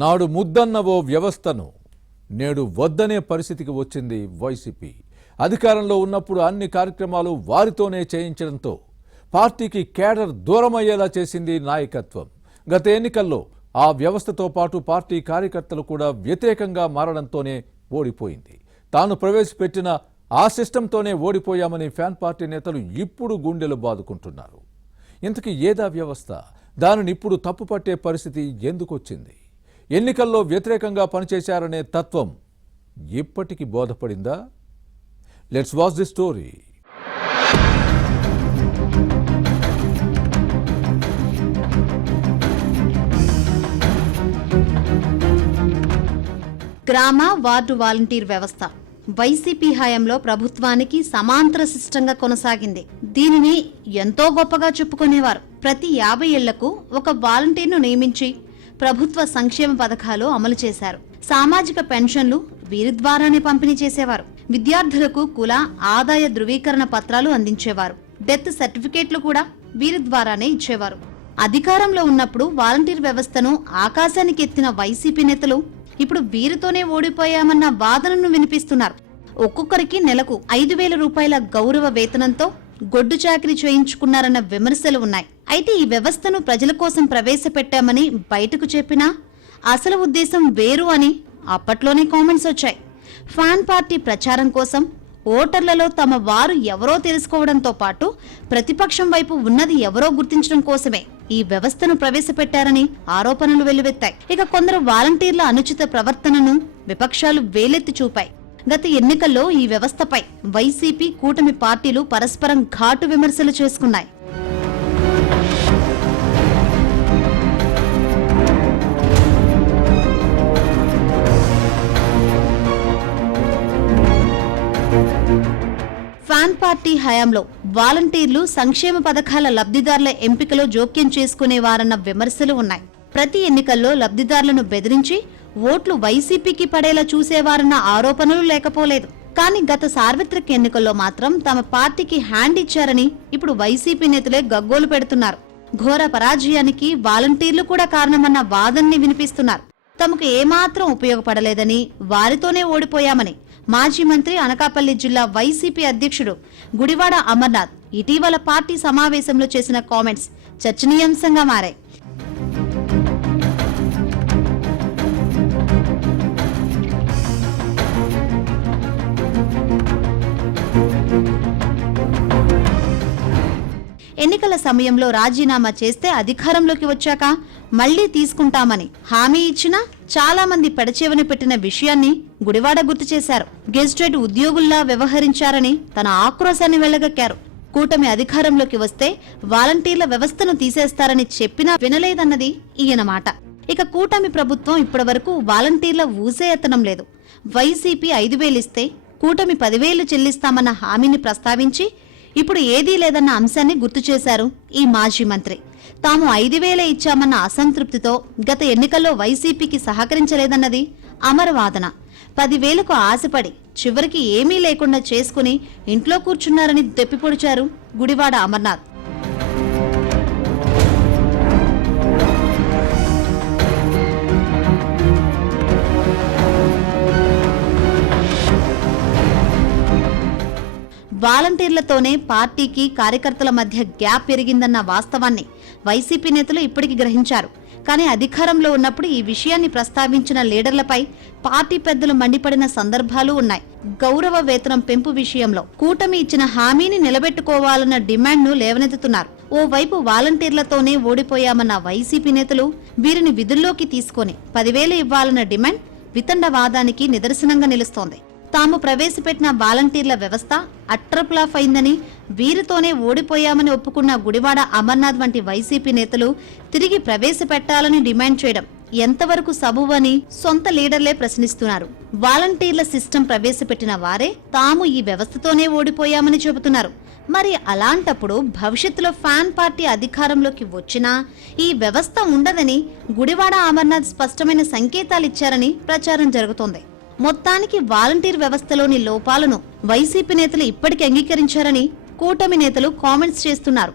నాడు ముద్దన్న ఓ వ్యవస్థను నేడు వద్దనే పరిస్థితికి వచ్చింది వైసీపీ. అధికారంలో ఉన్నప్పుడు అన్ని కార్యక్రమాలు వారితోనే చేయించడంతో పార్టీకి కేడర్ దూరమయ్యేలా చేసింది నాయకత్వం. గత ఎన్నికల్లో ఆ వ్యవస్థతో పాటు పార్టీ కార్యకర్తలు కూడా వ్యతిరేకంగా మారడంతోనే ఓడిపోయింది. తాను ప్రవేశపెట్టిన ఆ సిస్టంతోనే ఓడిపోయామని ఫ్యాన్ పార్టీ నేతలు ఇప్పుడు గుండెలు బాదుకుంటున్నారు. ఇంతకీ ఏదా వ్యవస్థ? దానిని ఇప్పుడు తప్పుపట్టే పరిస్థితి ఎందుకు వచ్చింది? ఎన్నికల్లో వ్యతిరేకంగా పనిచేశారనే తత్వం ఇప్పటికీ బోధపడిందా? Let's watch the story. గ్రామ వార్డు వాలంటీర్ వ్యవస్థ వైసీపీ హయాంలో ప్రభుత్వానికి సమాంతర సిస్టంగా కొనసాగింది. దీనిని ఎంతో గొప్పగా చెప్పుకునేవారు. ప్రతి 50 ఏళ్లకు ఒక వాలంటీర్ను నియమించి ప్రభుత్వ సంక్షేమ పథకాలు అమలు చేశారు. సామాజిక పెన్షన్లు వీరి ద్వారానే పంపిణీ చేసేవారు. విద్యార్థులకు కుల ఆదాయ ధృవీకరణ పత్రాలు అందించేవారు. డెత్ సర్టిఫికేట్లు కూడా వీరి ద్వారానే ఇచ్చేవారు. అధికారంలో ఉన్నప్పుడు వాలంటీర్ వ్యవస్థను ఆకాశానికి ఎత్తిన వైసీపీ నేతలు ఇప్పుడు వీరితోనే ఓడిపోయామన్న వాదనను వినిపిస్తున్నారు. ఒక్కొక్కరికి నెలకు 5,000 రూపాయల గౌరవ వేతనంతో గొడ్డు చాకిరీ చేయించుకున్నారన్న విమర్శలు ఉన్నాయి. అయితే ఈ వ్యవస్థను ప్రజల కోసం ప్రవేశపెట్టామని బయటకు చెప్పినా అసలు ఉద్దేశం వేరు అని అప్పట్లోనే కామెంట్స్ వచ్చాయి. ఫ్యాన్ పార్టీ ప్రచారం కోసం ఓటర్లలో తమ వారు ఎవరో తెలుసుకోవడంతో పాటు ప్రతిపక్షం వైపు ఉన్నది ఎవరో గుర్తించడం కోసమే ఈ వ్యవస్థను ప్రవేశపెట్టారని ఆరోపణలు వెల్లువెత్తాయి. ఇక కొందరు వాలంటీర్ల అనుచిత ప్రవర్తనను విపక్షాలు వేలెత్తి చూపాయి. గత ఎన్నికల్లో ఈ వ్యవస్థపై వైసీపీ కూటమి పార్టీలు పరస్పరం ఘాటు విమర్శలు చేసుకున్నాయి. ఫ్యాన్ పార్టీ హయాంలో వాలంటీర్లు సంక్షేమ పథకాల లబ్ధిదారుల ఎంపికలో జోక్యం చేసుకునేవారన్న విమర్శలు ఉన్నాయి. ప్రతి ఎన్నికల్లో లబ్ధిదారులను బెదిరించి ఓట్లు వైసీపీకి పడేలా చూసేవారన్న ఆరోపణలు లేకపోలేదు. కానీ గత సార్వత్రిక ఎన్నికల్లో మాత్రం తమ పార్టీకి హ్యాండ్ ఇచ్చారని ఇప్పుడు వైసీపీ నేతలే గగ్గోలు పెడుతున్నారు. ఘోర పరాజయానికి వాలంటీర్లు కూడా కారణమన్న వాదనని వినిపిస్తున్నారు. తమకు ఏమాత్రం ఉపయోగపడలేదని, వారితోనే ఓడిపోయామని మాజీ మంత్రి అనకాపల్లి జిల్లా వైసీపీ అధ్యక్షుడు గుడివాడ అమర్నాథ్ ఇటీవల పార్టీ సమావేశంలో చేసిన కామెంట్స్ చర్చనీయాంశంగా మారాయి. ఎన్నికల సమయంలో రాజీనామా చేస్తే అధికారంలోకి వచ్చాక మళ్లీ తీసుకుంటామని హామీ ఇచ్చినా చాలా మంది పెడచేవన పెట్టిన విషయాన్ని గుడివాడ గుర్తు చేశారు. గెజిటెడ్ ఉద్యోగుల్లా వ్యవహరించారని తన ఆక్రోశాన్ని వెళ్లగక్కారు. కూటమి అధికారంలోకి వస్తే వాలంటీర్ల వ్యవస్థను తీసేస్తారని చెప్పినా వినలేదన్నది ఈయన మాట. ఇక కూటమి ప్రభుత్వం ఇప్పటివరకు వాలంటీర్ల ఊసే ఎత్తనం లేదు. వైసీపీ 5,000 ఇస్తే కూటమి 10,000 చెల్లిస్తామన్న హామీని ప్రస్తావించి ఇప్పుడు ఏదీ లేదన్న అంశాన్ని గుర్తు చేశారు ఈ మాజీ మంత్రి. తాము 5,000 ఇచ్చామన్న అసంతృప్తితో గత ఎన్నికల్లో వైసీపీకి సహకరించలేదన్నది అమర్ వాదన. 10,000కు ఆశపడి చివరికి ఏమీ లేకుండా చేసుకుని ఇంట్లో కూర్చున్నారని దెప్పిపొడిచారు గుడివాడ అమర్నాథ్. వాలంటీర్లతోనే పార్టీకి కార్యకర్తల మధ్య గ్యాప్ పెరిగిందన్న వాస్తవాన్ని వైసీపీ నేతలు ఇప్పటికీ గ్రహించారు. కానీ అధికారంలో ఉన్నప్పుడు ఈ విషయాన్ని ప్రస్తావించిన లీడర్లపై పార్టీ పెద్దలు మండిపడిన సందర్భాలు ఉన్నాయి. గౌరవ వేతనం పెంపు విషయంలో కూటమి ఇచ్చిన హామీని నిలబెట్టుకోవాలన్న డిమాండ్ను లేవనెత్తుతున్నారు. ఓవైపు వాలంటీర్లతోనే ఓడిపోయామన్న వైసీపీ నేతలు వీరిని విధుల్లోకి తీసుకొని 10,000 ఇవ్వాలన్న డిమాండ్ వితండవాదానికి నిదర్శనంగా నిలుస్తోంది. తాము ప్రవేశపెట్టిన వాలంటీర్ల వ్యవస్థ అట్రప్లాఫ్ అయిందని, వీరితోనే ఓడిపోయామని ఒప్పుకున్న గుడివాడ అమర్నాథ్ వంటి వైసీపీ నేతలు తిరిగి ప్రవేశపెట్టాలని డిమాండ్ చేయడం ఎంతవరకు సబబని సొంత లీడర్లే ప్రశ్నిస్తున్నారు. వాలంటీర్ల సిస్టం ప్రవేశపెట్టిన వారే తాము ఈ వ్యవస్థతోనే ఓడిపోయామని చెబుతున్నారు. మరి అలాంటప్పుడు భవిష్యత్తులో ఫ్యాన్ పార్టీ అధికారంలోకి వచ్చినా ఈ వ్యవస్థ ఉండదని గుడివాడ అమర్నాథ్ స్పష్టమైన సంకేతాలిచ్చారని ప్రచారం జరుగుతోంది. మొత్తానికి వాలంటీర్ వ్యవస్థలోని లోపాలను వైసీపీ నేతలు ఇప్పటికీ అంగీకరించారని కూటమి నేతలు కామెంట్స్ చేస్తున్నారు.